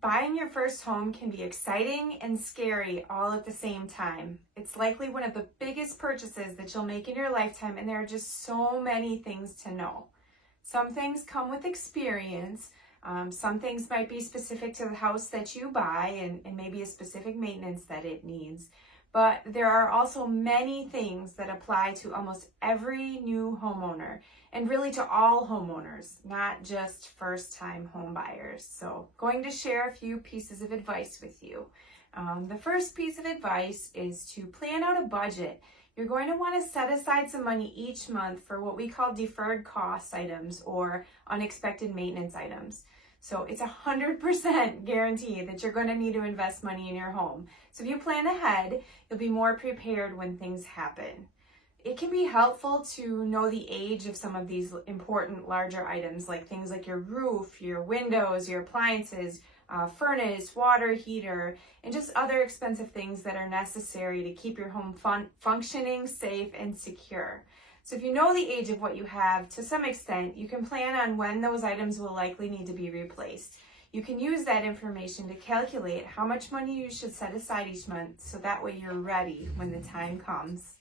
Buying your first home can be exciting and scary all at the same time. It's likely one of the biggest purchases that you'll make in your lifetime, and there are just so many things to know. Some things come with experience. Some things might be specific to the house that you buy and maybe a specific maintenance that it needs. But there are also many things that apply to almost every new homeowner, and really to all homeowners, not just first-time home buyers. So going to share a few pieces of advice with you. The first piece of advice is to plan out a budget. You're going to want to set aside some money each month for what we call deferred cost items or unexpected maintenance items. So it's 100% guaranteed that you're going to need to invest money in your home. So if you plan ahead, you'll be more prepared when things happen. It can be helpful to know the age of some of these important larger items, like things like your roof, your windows, your appliances, furnace, water heater, and just other expensive things that are necessary to keep your home functioning, safe, and secure. So if you know the age of what you have, to some extent, you can plan on when those items will likely need to be replaced. You can use that information to calculate how much money you should set aside each month, so that way you're ready when the time comes.